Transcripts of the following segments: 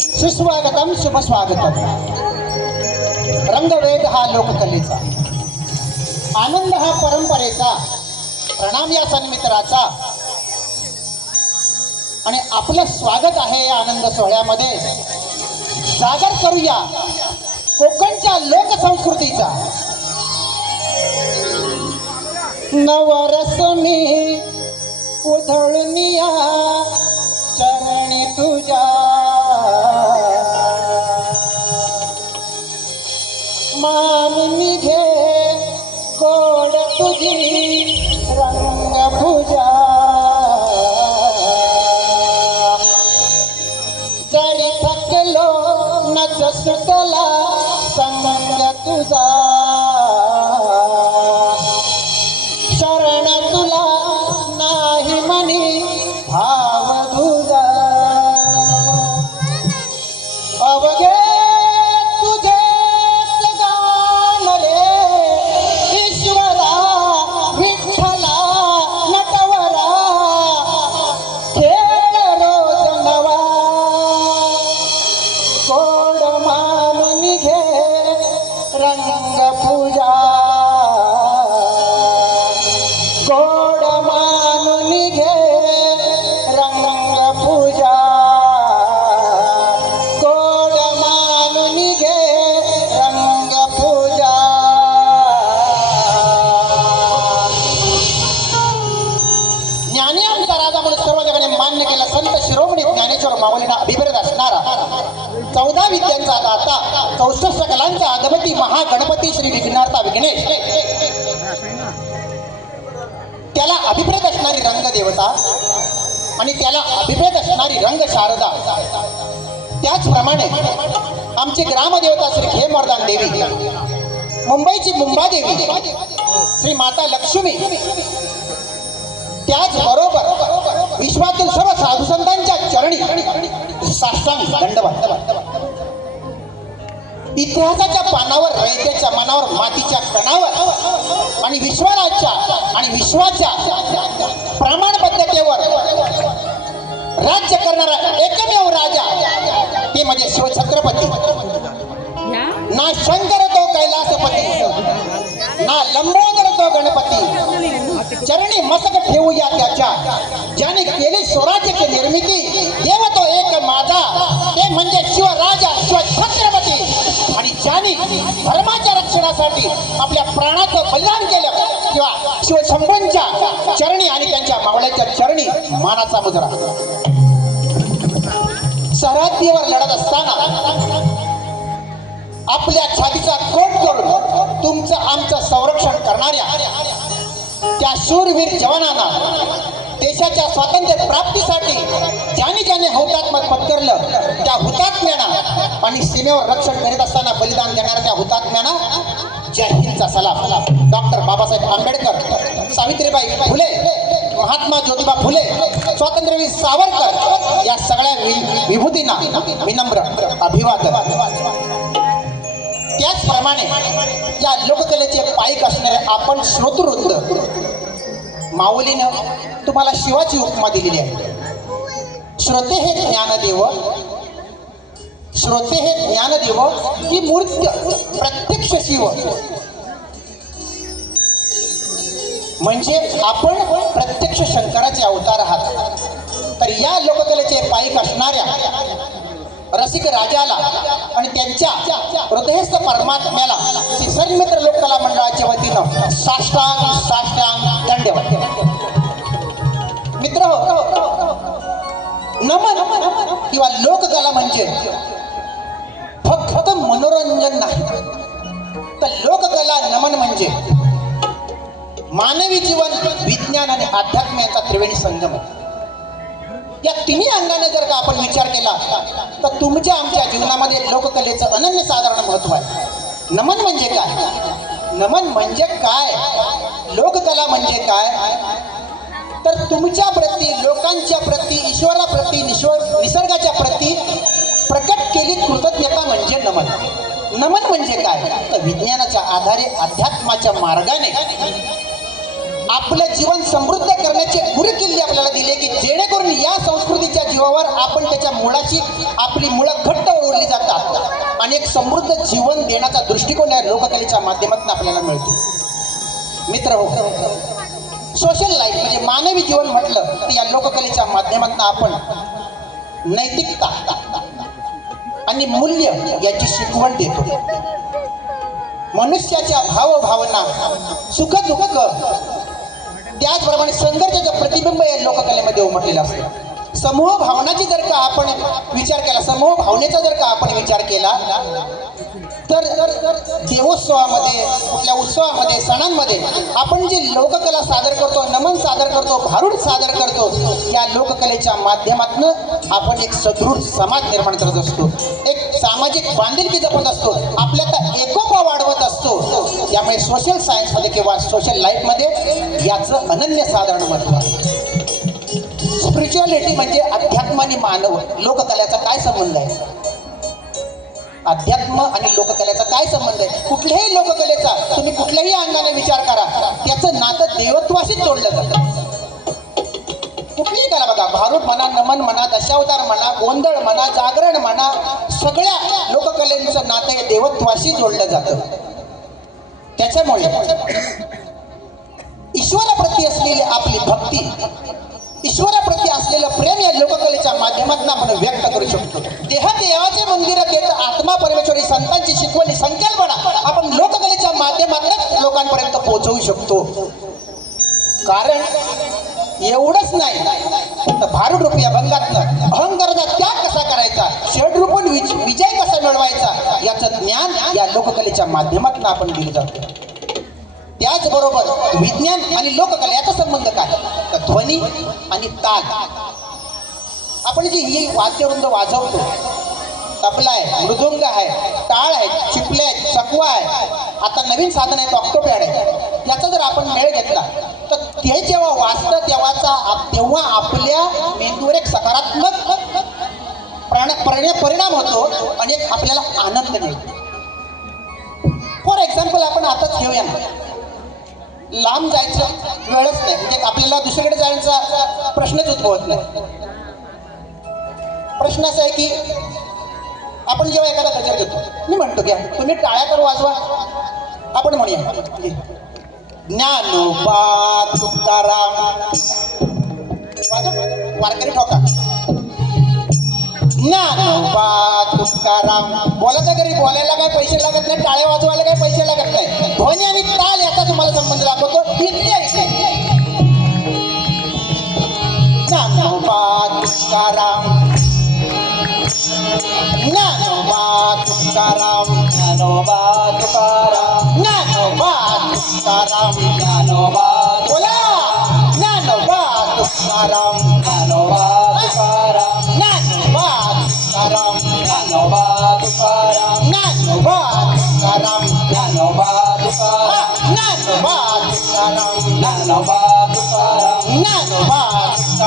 सुस्वागतम शुभ स्वागतम. रंगवेद हा लोककलेचा, आनंद हा परंपरेचा, प्रणाम या सन्मित्राचा. आणि आपलं स्वागत आहे या आनंद सोहळ्यामध्ये. जागर करूया कोकणच्या लोकसंस्कृतीचा. नवरसमी उधळनिया चरणी तुझ्या, मान निघे गोड तुझी रंग पूजा. जरी थकलो नच सुटला संग तुझा, शरण तुला नाही मनी भाव तुझा. अवघे तुझेच गान रे ईश्वरा विठ्ठला नटवरा, खेळ रोज नवा गोड मानून घे रंग पूजा. गोड मानून घे रंग पूजा. गोड मानून घे रंग पूजा. ज्ञानी आमचा राजा म्हणून सर्व जगाने मान्य केला संत शिरोमणी ज्ञानेश्वर माऊलींना अभिप्रेत असणारा, 14 विद्यांचा दाता, 64 कलांचा आगमती, महागणपती श्री विघ्नार्ता विघ्नेश, त्याला अभिप्रेत असणारी रंगदेवता आणि त्याला अभिप्रेत असणारी रंग शारदा. त्याचप्रमाणे आमची ग्रामदेवता श्री खेमवर्धन देवी, मुंबईची मुंबादेवी श्री माता लक्ष्मी, त्याचबरोबर विश्वातील सर्व साधू संतांच्या चरणी साष्टांग दंडवत. इतिहासाच्या पानावर, रयतेच्या मनावर, मातीच्या कणावर आणि विश्वराच्या आणि विश्वाच्या प्रमाणबद्धतेवर राज्य करणारा एकमेव राजा ते म्हणजे शिवछत्रपती. ना शंकर तो कैलासपती, ना लंबोदर तो गणपती. चरणी मस्तक ठेवूया त्याच्या, ज्याने केली स्वराज्याची निर्मिती. देव तो एक माझा, ते म्हणजे शिवराजा शिवछत्रपती. आणि ज्यांनी धर्माच्या रक्षणासाठी आपल्या प्राणाचं बलिदान केलं, किंवा शिवशंभूंच्या चरणी आणि त्यांच्या मावळ्याच्या चरणी मानाचा मुजरा. सरहद्दीवर लढत असताना आपल्या छातीचा कोट करून तुमचं आमचं संरक्षण करणाऱ्या त्या शूरवीर जवानांना, देशाच्या स्वातंत्र्य प्राप्तीसाठी ज्याने ज्याने हुतात्मा पत्करलं त्या हुतात्म्यांना आणि सीमेवर रक्षण करीत असताना बलिदान देणाऱ्या त्या हुतात्म्यांना जय हिंदचा सलाम. डॉक्टर बाबासाहेब आंबेडकर, सावित्रीबाई फुले, महात्मा ज्योतिबा फुले, स्वातंत्र्यवीर सावरकर या सगळ्या विभूतींना विनम्र अभिवादन. त्याचप्रमाणे या लोककलेचे पाईक असणारे आपण श्रोतृवृंद, माऊलीनं तुम्हाला शिवाची उपमा दिलेली आहे. श्रोते हे ज्ञानदेव, श्रोते हे ज्ञानदेव ही मूर्त प्रत्यक्ष शिव. म्हणजे आपण प्रत्यक्ष शंकराचे अवतार आहात. तर या लोककलेचे पाईक असणाऱ्या रसिक राजाला आणि त्यांच्या हृदयस्थ परमात्म्याला सन्मित्र लोककला मंडळाच्या वतीनं साष्टांग साष्टांग दंडवत. मित्र, नमन किंवा लोककला म्हणजे फक्त मनोरंजन नाही, तर लोककला नमन म्हणजे मानवी जीवन, विज्ञान आणि अध्यात्म यांचा त्रिवेणी संगम. या तिन्ही अंगाने जर का आपण विचार केला तर तुमच्या आमच्या जीवनामध्ये लोककलेचं अनन्यसाधारण महत्व आहे. नमन म्हणजे काय? नमन म्हणजे काय? लोककला म्हणजे काय? तर तुमच्या प्रती, लोकांच्या प्रती, ईश्वराप्रती, निसर्गाच्या प्रती प्रकट केली कृतज्ञता म्हणजे नमन. नमन म्हणजे काय? तर विज्ञानाच्या आधारे अध्यात्माच्या मार्गाने आपलं जीवन समृद्ध करण्याचे गुरुकिल्ले आपल्याला दिले की जेणेकरून या संस्कृतीच्या जीवावर आपण त्याच्या मुळाची आपली मुळं घट्ट ओढली जातात आणि एक समृद्ध जीवन देण्याचा दृष्टिकोन या लोककलेच्या माध्यमातून आपल्याला मिळतो. मित्र हो, सोशल लाईफ म्हणजे मानवी जीवन म्हटलं तर या लोककलेच्या माध्यमातून आपण नैतिकता आणि मूल्य याची शिकवण देतो. मनुष्याच्या भावभावना, सुख दुःख, त्याचप्रमाणे संघर्षाचं प्रतिबिंब या लोककलेमध्ये उमटलेलं असतं. समूह भावनाची जर का आपण विचार केला, समूह भावनेचा जर का आपण विचार केला तर देवोत्सवामध्ये, कुठल्या उत्सवामध्ये, सणांमध्ये आपण जी लोककला सादर करतो, नमन सादर करतो, भारूड सादर करतो, या लोककलेच्या माध्यमातून आपण एक सदृढ समाज निर्माण करत असतो, एक सामाजिक बांधिलकी जपत असतो, आपल्याला एकोपा वाढवत असतो. त्यामुळे सोशल सायन्समध्ये किंवा सोशल लाईफमध्ये याचं अनन्यसाधारण महत्त्व आहे. स्पिरिच्युअलिटी म्हणजे अध्यात्म आणि मानव, लोककलेचा काय संबंध आहे? अध्यात्म आणि लोककलेचा काय संबंध आहे? कुठल्याही लोककलेचा तुम्ही कुठल्याही अंगाने विचार करा, त्याचं नातं देवत्वाशीच जोडलं जातं. कुठलीही कला बघा, भारूड म्हणा, नमन म्हणा, दशावतार म्हणा, गोंधळ म्हणा, जागरण म्हणा, सगळ्या लोककलेचं नातं हे देवत्वाशी जोडलं जातं. त्याच्यामुळे ईश्वराप्रती असलेली आपली भक्ती, ईश्वराप्रती असलेलं प्रेम या लोककलेच्या माध्यमातून आपण व्यक्त करू शकतो. देह देवाचे मंदिर देत आत्मा परमेश्वरी संतांची शिकवणी संकल्पना आपण लोककलेच्या माध्यमातून लोकांपर्यंत पोहोचवू शकतो. कारण एवढंच नाही तर भारूड रूपी अभंगातनं अहंकाराचा त्याग कसा करायचा, षड्रूपून विजय कसा मिळवायचा याचं ज्ञान या लोककलेच्या माध्यमातून आपण दिलं जातं. त्याचबरोबर विज्ञान आणि लोककला याचा संबंध काय? तर ध्वनी आणि ताल. आपण जी ही वाद्यवृंद वाजवतो, तबला आहे, मृदुंग आहे, टाळ आहे, चिपले आहेत, चकवा आहे, आता नवीन साधन आहे ऑक्टोपॅड आहे, याचा जर आपण मेळ घेतला तर ते जेव्हा वाजतं तेव्हा आपल्या मेंदूवर एक सकारात्मक परिणाम होतो आणि एक आपल्याला आनंद मिळतो. फॉर एक्झाम्पल आपण आताच घेऊया ना, लांब जायचं वेळच नाही, म्हणजे आपल्याला दुसरीकडे जायचा प्रश्नच उद्भवत नाही. प्रश्न असा आहे की आपण जेव्हा एखादा गजर घेतो, मी म्हणतो घ्या तुम्ही टाळ्या तर वाजवा, आपण म्हणूया ज्ञानोबा तुकाराम, वारकरी ठोका, ज्ञानोबा तुकाराम. बोलायचं घरी बोलायला काय पैसे लागत नाही, टाळ्या वाजवायला काय पैसे लागत नाही. ध्वनी आणि ताल याचा तुम्हाला संबंध दाखवतो. ज्ञानोबा तुकाराम, ज्ञानोबा तुकाराम, ज्ञानोबा तुकाराम, ज्ञानोबा तुकाराम, ज्ञानोबा बोला, ज्ञानोबा तुकाराम, ज्ञानोबा तुकाराम, ज्ञानोबा तुकाराम, ज्ञानोबा तुकाराम, ज्ञानोबा तुकाराम, ज्ञानोबा तुकाराम, ज्ञानोबा तुकाराम, ज्ञानोबा तुकाराम, ज्ञानोबा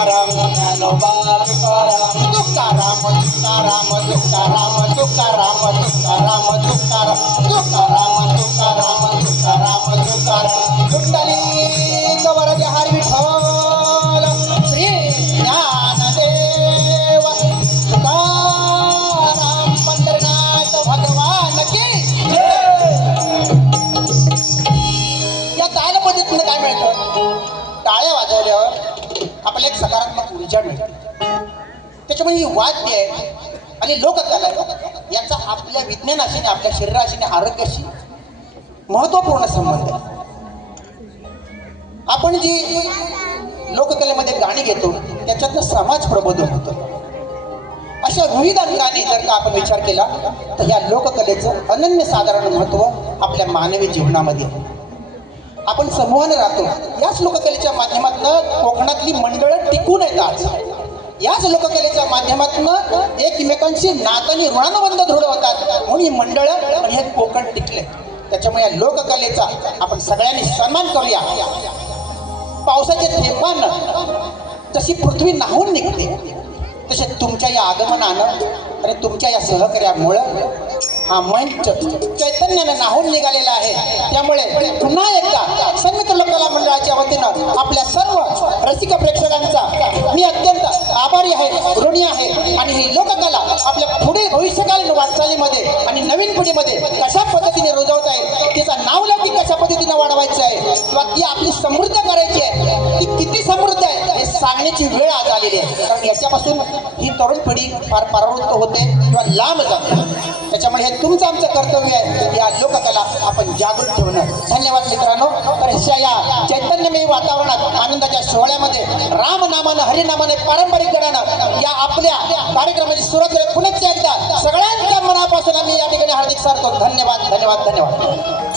तुकाराम, ज्ञानोबा तुकाराम, तुकाराम, तुकाराम, तुकाराम, तुकाराम, तुकाराम, तुकाराम, तुकाराम, तुकाराम, तुकाराम, तुकाराम, विठ्ठली गवरज हरी विठ्ठल श्री ज्ञानदेव तुकाराम पंढरनाथ भगवान की जय. या ताल पद्धतीने काय मिळतं? टाळ्या वाजवल्यावर आपल्याला एक सकारात्मक ऊर्जा मिळते. त्याच्यामुळे ही वाद्य आहे आणि लोककला याचा आपल्या विज्ञानाशी आणि आपल्या शरीराशी आणि आरोग्याशी महत्त्वपूर्ण संबंध आहे. आपण जी लोककलेमध्ये गाणी घेतो त्याच्यातनं समाज प्रबोधन होतं. अशा विविध अंगाने जर का आपण विचार केला तर या लोककलेचं अनन्यसाधारण महत्त्व आपल्या मानवी जीवनामध्ये. आपण समूहाने राहतो, याच लोककलेच्या माध्यमातून कोकणातली मंडळं टिकून येतात. याच लोककलेच्या माध्यमातून एकमेकांशी नात्याने ऋणानुबंध दृढ होतात, म्हणून ही मंडळं आणि हे कोकण टिकले. त्याच्यामुळे या लोककलेचा आपण सगळ्यांनी सन्मान करूया. पावसाच्या थेंबानं जशी पृथ्वी न्हावून निघते तसे तुमच्या या आगमनानं आणि तुमच्या या सहकार्यामुळं हा मंच चैतन्यानं न्हावून निघालेला आहे. त्यामुळे पुन्हा एकदा सन्मित्र लोककला मंडळाच्या वतीनं आपल्या सर्व रसिक प्रेक्षकांचा मी अत्यंत आभारी आहे, ऋणी आहे. आणि ही लोककला आपल्या पुढील भविष्यकालीन वाटचालीमध्ये आणि नवीन पिढीमध्ये कशा पद्धतीने रुजवता येईल, तिचा नावलौकिक कशा पद्धतीने वाढवायचं आहे किंवा ती आपली समृद्ध करायची आहे, ती किती समृद्ध आहे हे सांगण्याची वेळ आज आलेली आहे. कारण याच्यापासून ही तरुण पिढी फार परावृत्त होते किंवा लांब जाते. त्याच्यामुळे हे तुमचं आमचं कर्तव्य आहे, या लोककला आपण जागृत ठेवणं. धन्यवाद मित्रांनो. तर अशा या चैतन्यमयी वातावरणात आनंदाच्या सोहळ्यामध्ये रामनामानं हरिनामाने पारंपरिक गणानं या आपल्या कार्यक्रमाची सुरुवात करत पुन्हा एकदा सगळ्यांच्या मनापासून आम्ही या ठिकाणी हार्दिक सारतो. धन्यवाद धन्यवाद धन्यवाद.